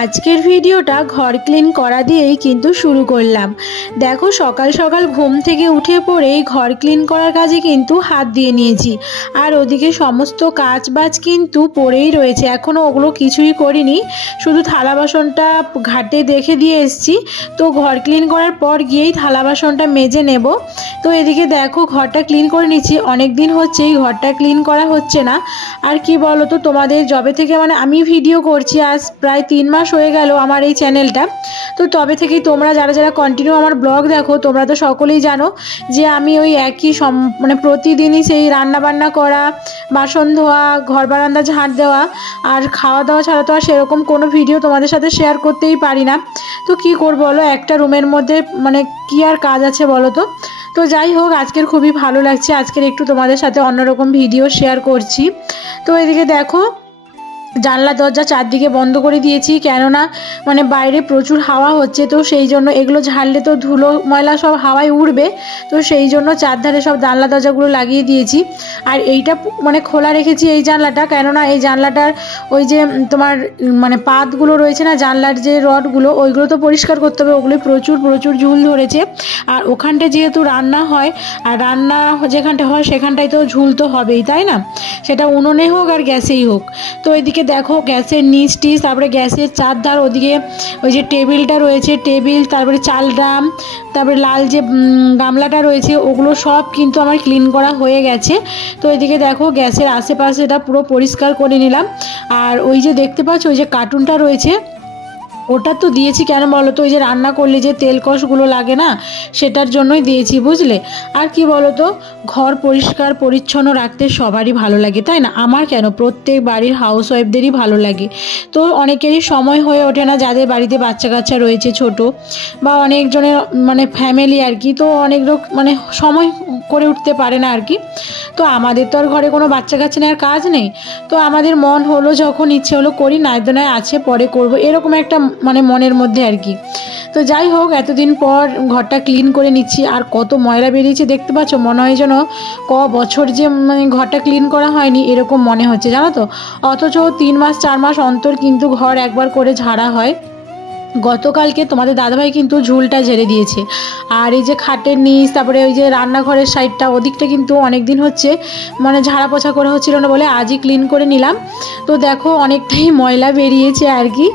আজকের ভিডিওটা ঘর ক্লিন করা দিয়েই কিন্তু শুরু করলাম। দেখো সকাল সকাল ঘুম থেকে উঠে পড়েই ঘর ক্লিন করার কাজে কিন্তু হাত দিয়ে নিয়েছি। আর ওদিকে সমস্ত কাজ বাজ কিন্তু পড়েই রয়েছে, এখনও ওগুলো কিছুই করিনি, শুধু থালা বাসনটা ঘাটে দেখে দিয়ে এসেছি। তো ঘর ক্লিন করার পর গিয়েই থালা বাসনটা মেজে নেব। তো এদিকে দেখো ঘরটা ক্লিন করে নিচ্ছি, অনেক দিন হচ্ছে এই ঘরটা ক্লিন করা হচ্ছে না। আর কি বলো তো, তোমাদের যবে থেকে আমি ভিডিও করছি, আজ প্রায় 3 মাস হয়ে গেল আমার এই চ্যানেলটা। তো তবে থেকেই তোমরা যারা যারা কন্টিনিউ আমার ব্লগ দেখো, তোমরা তো সকলেই জানো যে আমি ওই একই প্রতিদিনই সেই রান্নাবান্না করা, বাসন ধোয়া, ঘর বারান্দা ঝাঁট দেওয়া আর খাওয়া দাওয়া ছাড়া তো আর সেরকম কোনো ভিডিও তোমাদের সাথে শেয়ার করতেই পারি না। তো কি করবো বলো, একটা রুমের মধ্যে কি আর কাজ আছে বলো তো। তো যাই হোক, আজকের খুবই ভালো লাগছে, আজকের একটু তোমাদের সাথে অন্যরকম ভিডিও শেয়ার করছি। তো এদিকে দেখো জানলা দরজা চারদিকে বন্ধ করে দিয়েছি, কেননা বাইরে প্রচুর হাওয়া হচ্ছে, তো সেই জন্য এগুলো ঝাড়লে তো ধুলো ময়লা সব হাওয়ায় উড়বে, তো সেই জন্য চারধারে সব জানলা দরজাগুলো লাগিয়ে দিয়েছি। আর এইটা খোলা রেখেছি এই জানলাটা, কেননা এই জানলাটার ওই যে তোমার পাতগুলো রয়েছে না, জানলার যে রডগুলো, ওইগুলো তো পরিষ্কার করতে হবে, ওগুলো প্রচুর প্রচুর ঝুল ধরেছে। আর ওখানটা যেহেতু রান্না হয়, আর রান্না যেখানটা হয় সেখানটায় তো ঝুল তো হবেই, তাই না, সেটা উনুনে হোক আর গ্যাসেই হোক। তো এদিকে দেখো গ্যাসের নিচ টিচ, তারপরে গ্যাসের চারধার, ওদিকে ওই যে টেবিলটা রয়েছে, টেবিল, তারপরে চাল ড্রাম, তারপরে লাল যে গামলাটা রয়েছে, ওগুলো সব কিন্তু আমার ক্লিন করা হয়ে গেছে। তো এদিকে দেখো গ্যাসের আশেপাশে এটা পুরো পরিষ্কার করে নিলাম। আর ওই যে দেখতে পাচ্ছ ওই যে কার্টুনটা রয়েছে, ওটা তো দিয়েছি কেন বলো তো, ওই যে রান্না করলে যে তেল কষগুলো লাগে না, সেটার জন্যই দিয়েছি, বুঝলে। আর কি বলো তো, ঘর পরিষ্কার পরিচ্ছন্ন রাখতে সবারই ভালো লাগে, তাই না, আমার কেন, প্রত্যেক বাড়ির হাউস ওয়াইফদেরই ভালো লাগে। তো অনেকেরই সময় হয়ে ওঠে না, যাদের বাড়িতে বাচ্চা কাচ্চা রয়েছে ছোট, বা অনেকজনের ফ্যামিলি আর কি, তো অনেক লোক সময় করে উঠতে পারে না আর কি। তো আমাদের তো আর ঘরে কোনো বাচ্চা কাচ্চা নেওয়ার কাজ নেই, তো আমাদের মন হলো যখন ইচ্ছে হলো করি, না নয় আছে পরে করব, এরকম একটা মনের মধ্যে আর কি। তো যাই হোক, এতদিন পর ঘরটা ক্লিন করে নিচ্ছি। আর কত ময়লা বেরিয়েছে দেখতে পাচ্ছ, মনে হয় যেন বছর যে ঘরটা ক্লিন করা হয়নি এরকম মনে হচ্ছে, জানো তো। অথচ 3 মাস 4 মাস অন্তর কিন্তু ঘর একবার করে ঝাড়া হয়। গতকালকে তোমাদের দাদাভাই কিন্তু ঝুলটা ঝেড়ে দিয়েছে। আর এই যে খাটের নিচ, তারপরে ওই যে রান্নাঘরের সাইডটা, ওদিকটা কিন্তু অনেক দিন হচ্ছে ঝাড়া পোছা করা হচ্ছিল না বলে আজই ক্লিন করে নিলাম। তো দেখো অনেকটাই ময়লা বেরিয়েছে আর কি,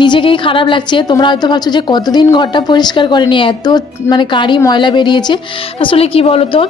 নিজেকেই খারাপ লাগছে। তোমরা হয়তো ভাবছো যে কতদিন ঘরটা পরিষ্কার করেনি, এত কারি ময়লা বেরিয়েছে। আসলে কি বলো তো,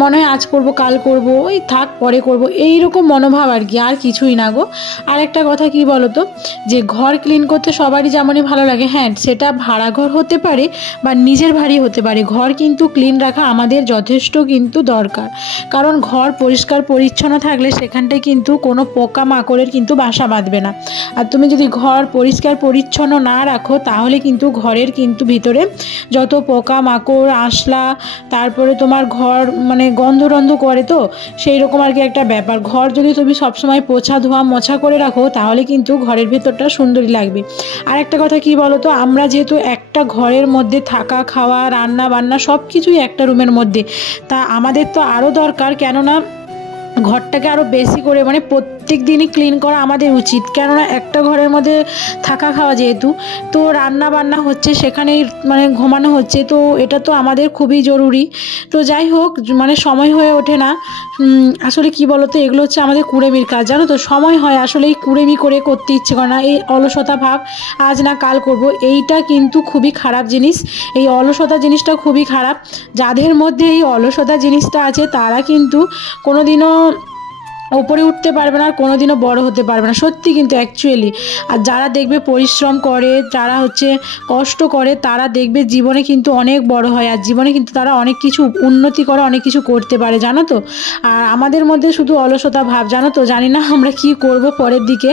মনে হয় আজ করব কাল করব, ওই থাক পরে করব, এইরকম মনোভাব আর কি, আর কিছুই না গো। আর একটা কথা কি বলো তো, যে ঘর ক্লিন করতে সবারই যেমনই ভালো লাগে, হ্যাঁ সেটা ভাড়া ঘর হতে পারে বা নিজের বাড়ি হতে পারে, ঘর কিন্তু ক্লিন রাখা আমাদের যথেষ্ট কিন্তু দরকার। কারণ ঘর পরিষ্কার পরিচ্ছন্ন থাকলে সেখানটায় কিন্তু কোনো পোকা মাকড়ের কিন্তু বাসা বাঁধবে না। আর তুমি যদি ঘর পরিষ্কার পরিচ্ছন্ন না রাখো, তাহলে কিন্তু ঘরের কিন্তু ভিতরে যত পোকা মাকড় আসলা, তারপরে তোমার ঘর গন্ধ টন্ধ করে, তো সেই রকম আর কি একটা ব্যাপার। ঘর যদি তুমি সবসময় পোছা ধোয়া মোছা করে রাখো, তাহলে কিন্তু ঘরের ভেতরটা সুন্দরই লাগবে। আর একটা কথা কি বলো তো, আমরা যেহেতু একটা ঘরের মধ্যে থাকা, খাওয়া, রান্না বান্না সব কিছুই একটা রুমের মধ্যে, তা আমাদের তো আরও দরকার, কেননা ঘরটাকে আরও বেশি করে প্রত্যেক দিনই ক্লিন করা আমাদের উচিত। কেননা একটা ঘরের মধ্যে থাকা খাওয়া যেহেতু, তো রান্না বান্না হচ্ছে, সেখানেই ঘুমানো হচ্ছে, তো এটা তো আমাদের খুবই জরুরি। তো যাই হোক, সময় হয়ে ওঠে না। আসলে কি বলো তো, এগুলো হচ্ছে আমাদের কুড়েমির কাজ, জানো তো। সময় হয় আসলে এই কুড়েমি করে করতে ইচ্ছে করে না, এই অলসতা ভাব, আজ না কাল করব, এইটা কিন্তু খুবই খারাপ জিনিস। এই অলসতা জিনিসটা খুবই খারাপ। যাদের মধ্যে এই অলসতা জিনিসটা আছে, তারা কিন্তু কোনোদিনও ওপরে উঠতে পারবে না, আর কোনোদিনও বড় হতে পারবে না, সত্যি কিন্তু অ্যাকচুয়ালি। আর যারা দেখবে পরিশ্রম করে, যারা কষ্ট করে, তারা দেখবে জীবনে কিন্তু অনেক বড় হয়, আর জীবনে কিন্তু তারা অনেক কিছু উন্নতি করে, অনেক কিছু করতে পারে, জানো তো। আর আমাদের মধ্যে শুধু অলসতা ভাব, জানো তো, জানি না আমরা কি করব পরের দিকে।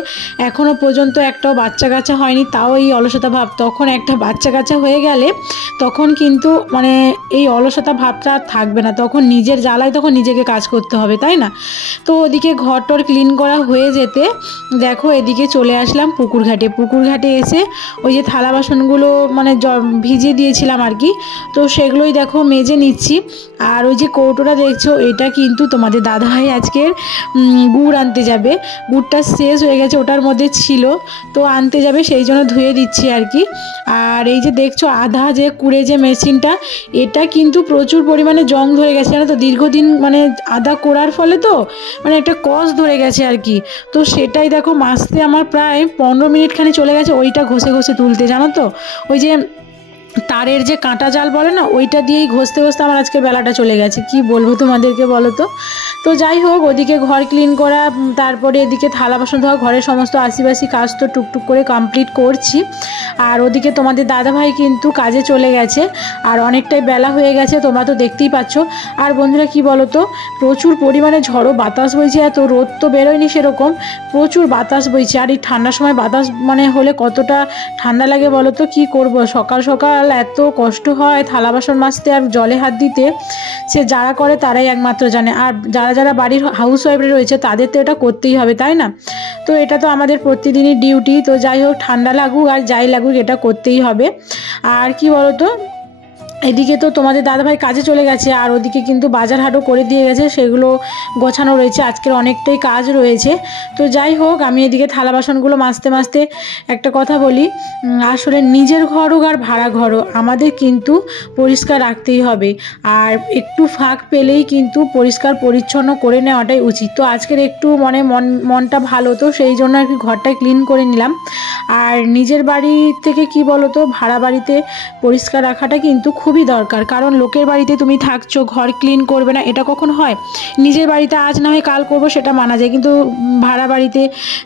এখনও পর্যন্ত একটাও বাচ্চা কাচ্চা হয়নি, তাও এই অলসতা ভাব। তখন একটা বাচ্চা কাচ্চা হয়ে গেলে তখন কিন্তু এই অলসতা ভাবটা থাকবে না, তখন নিজের জ্বালায় তখন নিজেকে কাজ করতে হবে, তাই না। তো ওদিকে এদিকে ঘর টর ক্লিন করা হয়ে যেতে দেখো এদিকে চলে আসলাম পুকুর ঘাটে এসে ওই যে থালা বাসনগুলো মানে ভিজিয়ে দিয়েছিলাম আর কি, তো সেগুলোই দেখো মেজে নিচ্ছি। আর ওই যে কৌটোটা দেখছো এটা কিন্তু তোমাদের দাদাভাই আজকের গুড় আনতে যাবে, গুড়টা শেষ হয়ে গেছে ওটার মধ্যে ছিল, তো আনতে যাবে সেই জন্য ধুয়ে দিচ্ছি আর কি। আর এই যে দেখছো আধা যে কুড়ে যে মেশিনটা, এটা কিন্তু প্রচুর পরিমাণে জং ধরে গেছে জানো তো, দীর্ঘদিন মানে আদা কোড়ার ফলে তো মানে একটা কষ ধরে গেছে আর কি। তো সেটাই দেখো মাজতে আমার প্রায় 15 মিনিট খানি চলে গেছে ওইটা ঘষে ঘষে তুলতে, জানো তো ওই যে তারের যে কাঁটা জাল বলে না ওইটা দিয়েই ঘষতে ঘষতে আমার আজকে বেলাটা চলে গেছে, কি বলবো তোমাদেরকে বলো তো। তো যাই হোক ওদিকে ঘর ক্লিন করা, তারপরে এদিকে থালা বাসন ধোয়া, ঘরের সমস্ত আশিবাসি কাজ তো টুকটুক করে কমপ্লিট করছি। আর ওদিকে তোমাদের দাদাভাই কিন্তু কাজে চলে গেছে, আর অনেকটাই বেলা হয়ে গেছে তোমরা তো দেখতেই পাচ্ছ। আর বন্ধুরা কি বলো তো, প্রচুর পরিমাণে ঝড়ো বাতাস বইছে, এত রোদ তো বেরোয়নি সেরকম, প্রচুর বাতাস বইছে। আর এই ঠান্ডার সময় বাতাস মানে হলে কতটা ঠান্ডা লাগে বলো তো, কী করবো, সকাল সকাল এত কষ্ট হয় থালা বাসন মাজতে আর জলে হাত দিতে, সে যারা করে তারাই একমাত্র জানে। আর যারা যারা বাড়ির হাউস ওয়াইফ রয়েছে তাদের তো এটা করতেই হবে, তাই না? তো এটা তো আমাদের প্রতিদিনই ডিউটি। তো যাই হোক ঠান্ডা লাগুক আর যাই লাগুক এটা করতেই হবে। আর কি বলো তো, এদিকে তো তোমাদের দাদাভাই কাজে চলে গেছে, আর ওদিকে কিন্তু বাজার হাটও করে দিয়ে গেছে, সেগুলো গোছানো রয়েছে, আজকের অনেকটাই কাজ রয়েছে। তো যাই হোক আমি এদিকে থালা বাসনগুলো মাজতে মাজতে একটা কথা বলি, আসলে নিজের ঘর হোক আর ভাড়া ঘর হোক আমাদের কিন্তু পরিষ্কার রাখতেই হবে, আর একটু ফাঁক পেলেই কিন্তু পরিষ্কার পরিচ্ছন্ন করে নেওয়াটাই উচিত। তো আজকের একটু মনটা ভালো, তো সেই জন্য আর কি ঘরটা ক্লিন করে নিলাম। আর নিজের বাড়ি থেকে কি বলো তো, ভাড়া বাড়িতে পরিষ্কার রাখাটা কিন্তু খুবই দরকার, কারণ লোকের বাড়িতে তুমি থাকছো ঘর ক্লিন করবে না এটা কখন হয়? নিজের বাড়িতে আজ না হয় কাল করবো সেটা মানা যায়, কিন্তু ভাড়া বাড়িতে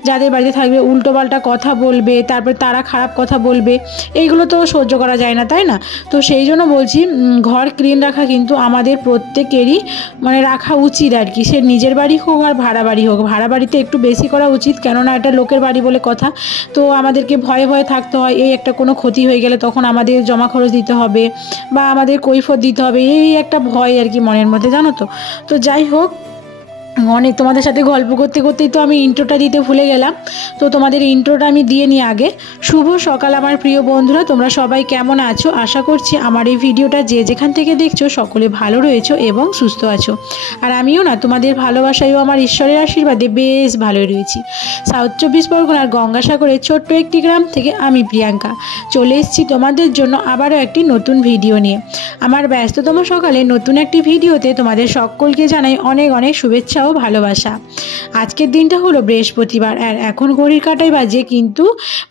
যাদের বাড়িতে থাকবে উল্টোপাল্টা কথা বলবে, তারপর তারা খারাপ কথা বলবে, এইগুলো তো সহ্য করা যায় না, তাই না? তো সেই জন্য বলছি ঘর ক্লিন রাখা কিন্তু আমাদের প্রত্যেকেরই মানে রাখা উচিত আর কি, সে নিজের বাড়ি হোক আর ভাড়া বাড়ি হোক। ভাড়া বাড়িতে একটু বেশি করা উচিত, কেননা এটা লোকের বাড়ি বলে কথা, তো আমাদেরকে ভয়ে ভয়ে থাকতে হয়, এই একটা কোনো ক্ষতি হয়ে গেলে তখন আমাদের জমা খরচ দিতে হবে বা আমাদের কৈফিয়ত দিতে হবে, এই একটা ভয় আর কি মনের মধ্যে, জানো তো। তো যাই হোক অনেক তোমাদের সাথে গল্প করতে করতেই তো আমি ইন্ট্রোটা দিতে ভুলে গেলাম, তো তোমাদের ইন্ট্রোটা আমি দিয়ে নিই আগে। শুভ সকাল আমার প্রিয় বন্ধুরা, তোমরা সবাই কেমন আছো? আশা করছি আমার এই ভিডিওটা যে যেখান থেকে দেখছো সকলে ভালো রয়েছো এবং সুস্থ আছো। আর আমিও না তোমাদের ভালোবাসায়ও আমার ঈশ্বরের আশীর্বাদে বেশ ভালোই রয়েছি। সাউথ 24 পরগনার গঙ্গাসাগরের ছোট্ট একটি গ্রাম থেকে আমি প্রিয়াঙ্কা চলে এসেছি তোমাদের জন্য আবারও একটি নতুন ভিডিও নিয়ে। আমার ব্যস্ততম সকালে নতুন একটি ভিডিওতে তোমাদের সকলকে জানাই অনেক অনেক শুভেচ্ছা ও ভালোবাসা। আজকের দিনটা হলো বৃহস্পতিবার, আর এখন ঘড়ির কাঁটায় বাজে কিন্তু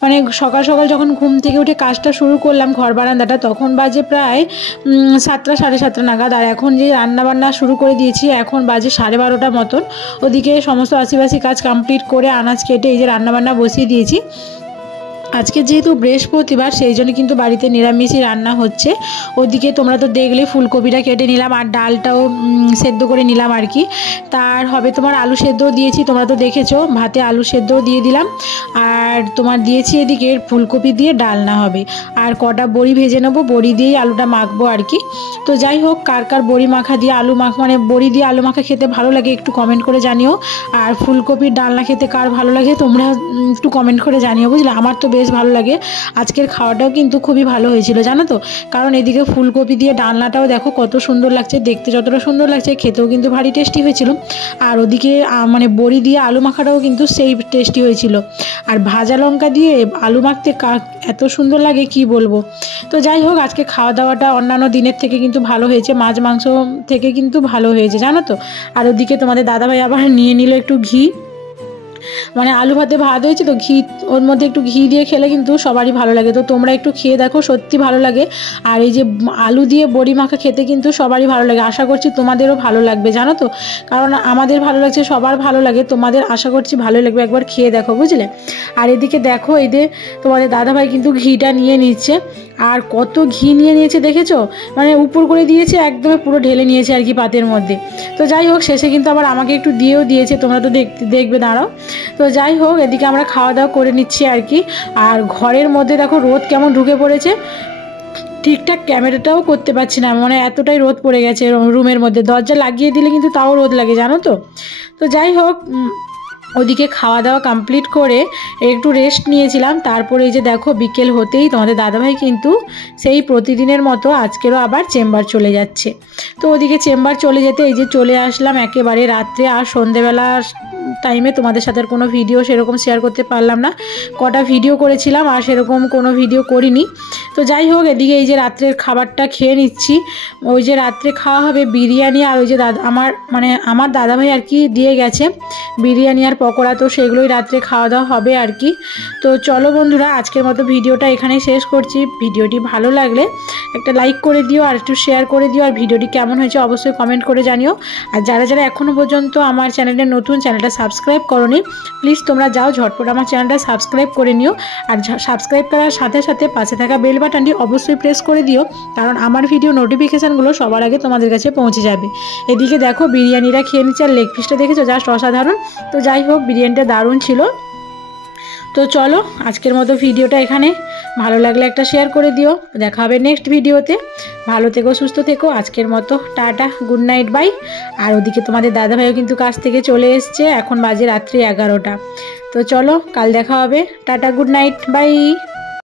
মানে সকাল সকাল যখন ঘুম থেকে উঠে কাজটা শুরু করলাম ঘর বারান্দাটা, তখন বাজে প্রায় 7টা 7:30 নাগাদ। আর এখন যে রান্নাবান্না শুরু করে দিয়েছি এখন বাজে 12:30 মতন। ওদিকে সমস্ত আশিবাসি কাজ কমপ্লিট করে আনাজ কেটে এই যে রান্নাবান্না বসিয়ে দিয়েছি। আজকে যেহেতু বৃহস্পতিবার সেই জন্য কিন্তু বাড়িতে নিরামিষই রান্না হচ্ছে। ওদিকে তোমরা তো দেখলে ফুলকপিটা কেটে নিলাম আর ডালটাও সেদ্ধ করে নিলাম আর কি। তার হবে তোমার আলু সেদ্ধও দিয়েছি, তোমরা তো দেখেছো, ভাতে আলু সেদ্ধও দিয়ে দিলাম। আর তোমার দিয়েছি এদিকে ফুলকপি দিয়ে ডালনা হবে, আর কটা বড়ি ভেজে নেবো, বড়ি দিয়েই আলুটা মাখবো আর কি। তো যাই হোক কার কার বড়ি মাখা দিয়ে আলু মানে বড়ি দিয়ে আলু মাখা খেতে ভালো লাগে একটু কমেন্ট করে জানিও, আর ফুলকপির ডালনা খেতে কার ভালো লাগে তোমরা একটু কমেন্ট করে জানিও, বুঝলে? আমার তো বেশ ভালো লাগে। আজকের খাওয়াটাও কিন্তু খুবই ভালো হয়েছিল জানো তো, কারণ এদিকে ফুলকপি দিয়ে ডালনাটাও দেখো কত সুন্দর লাগছে, দেখতে যতটা সুন্দর লাগছে খেতেও কিন্তু ভারী টেস্টি হয়েছিল। আর ওদিকে মানে বড়ি দিয়ে আলু মাখাটাও কিন্তু সেই টেস্টি হয়েছিল। আর ভাজা লঙ্কা দিয়ে আলু মাখতে এত সুন্দর লাগে কি বলবো। তো যাই হোক আজকে খাওয়া দাওয়াটা অন্যান্য দিনের থেকে কিন্তু ভালো হয়েছে, মাছ মাংস থেকে কিন্তু ভালো হয়েছে জানো তো। আর ওদিকে তোমাদের দাদাভাই আবার নিয়ে নিল একটু ঘি, মানে আলু ভাতে ভাত হয়েছে তো ঘি, ওর মধ্যে একটু ঘি দিয়ে খেলে কিন্তু সবারই ভালো লাগে। তো তোমরা একটু খেয়ে দেখো, সত্যি ভালো লাগে। আর এই যে আলু দিয়ে বড়ি মাখা খেতে কিন্তু সবারই ভালো লাগে, আশা করছি তোমাদেরও ভালো লাগবে জানো তো, কারণ আমাদের ভালো লাগছে, সবার ভালো লাগে, তোমাদের আশা করছি ভালো লাগবে, একবার খেয়ে দেখো বুঝলে। আর এদিকে দেখো এই যে তোমাদের দাদাভাই কিন্তু ঘিটা নিয়ে নিচ্ছে, আর কত ঘি নিয়ে নিয়েছে দেখেছো, মানে উপর করে দিয়েছে একদম পুরো ঢেলে নিয়েছে আর কি পাতের মধ্যে। তো যাই হোক শেষে কিন্তু আবার আমাকে একটু দিয়েও দিয়েছে, তোমরা তো দেখবে দাঁড়াও। তো যাই হোক এদিকে আমরা খাওয়া দাওয়া করে নিচ্ছি আর কি। আর ঘরের মধ্যে দেখো রোদ কেমন ঢুকে পড়েছে, ঠিকঠাক ক্যামেরাটাও করতে পারছি না, মানে এতটাই রোদ পড়ে গেছে রুমের মধ্যে। দরজা লাগিয়ে দিলে কিন্তু তাও রোদ লাগে জানো তো। তো যাই হোক, ওদিকে খাওয়া দাওয়া কমপ্লিট করে একটু রেস্ট নিয়েছিলাম। তারপরে এই যে দেখো বিকেল হতেই তোমাদের দাদাভাই কিন্তু সেই প্রতিদিনের মতো আজকেরও আবার চেম্বার চলে যাচ্ছে। তো ওদিকে চেম্বার চলে যেতে এই যে চলে আসলাম একেবারে রাত্রে। আর সন্ধেবেলা টাইমে তোমাদের সাথে কোনো ভিডিও সেরকম শেয়ার করতে পারলাম না, কটা ভিডিও করেছিলাম আর সেরকম কোনো ভিডিও করিনি। তো যাই হোক, এদিকে এই যে রাত্রের খাবারটা খেয়ে নিচ্ছি। ওই যে রাত্রে খাওয়া হবে বিরিয়ানি, আর ওই যে আমার দাদাভাই আর কি দিয়ে গেছে বিরিয়ানি আর পকোড়া, তো সেগুলোই রাত্রে খাওয়া দাওয়া হবে আর কি। তো চলো বন্ধুরা, আজকের মতো ভিডিওটা এখানে শেষ করছি। ভিডিওটি ভালো লাগলে একটা লাইক করে দিও আর একটু শেয়ার করে দিও, আর ভিডিওটি কেমন হয়েছে অবশ্যই কমেন্ট করে জানিও। আর যারা যারা এখনও পর্যন্ত আমার চ্যানেলে নতুন, চ্যানেলটা সাবস্ক্রাইব করোনি, প্লিজ তোমরা যাও ঝটপট আমার চ্যানেলটা সাবস্ক্রাইব করে নিও। আর সাবস্ক্রাইব করার সাথে সাথে পাশে থাকা বেল বাটনটি অবশ্যই প্রেস করে দিও, কারণ আমার ভিডিও নোটিফিকেশানগুলো সবার আগে তোমাদের কাছে পৌঁছে যাবে। এদিকে দেখো বিরিয়ানিটা খেয়ে নিচ্ছে, আর লেগ পিসটা দেখেছো জাস্ট অসাধারণ। তো যাই হোক, বিরিয়ানিটা দারুণ ছিল। তো চলো আজকের মতো ভিডিওটা এখানে, ভালো লাগলে একটা শেয়ার করে দিও। দেখা হবে নেক্সট ভিডিওতে। ভালো থেকো, সুস্থ থেকো। আজকের মতো টাটা, গুড নাইট, বাই। আর ওদিকে তোমাদের দাদাভাইও কিন্তু কাছ থেকে চলে এসছে, এখন বাজে রাত্রি 11টা। তো চলো কাল দেখা হবে, টাটা, গুড নাইট, বাই।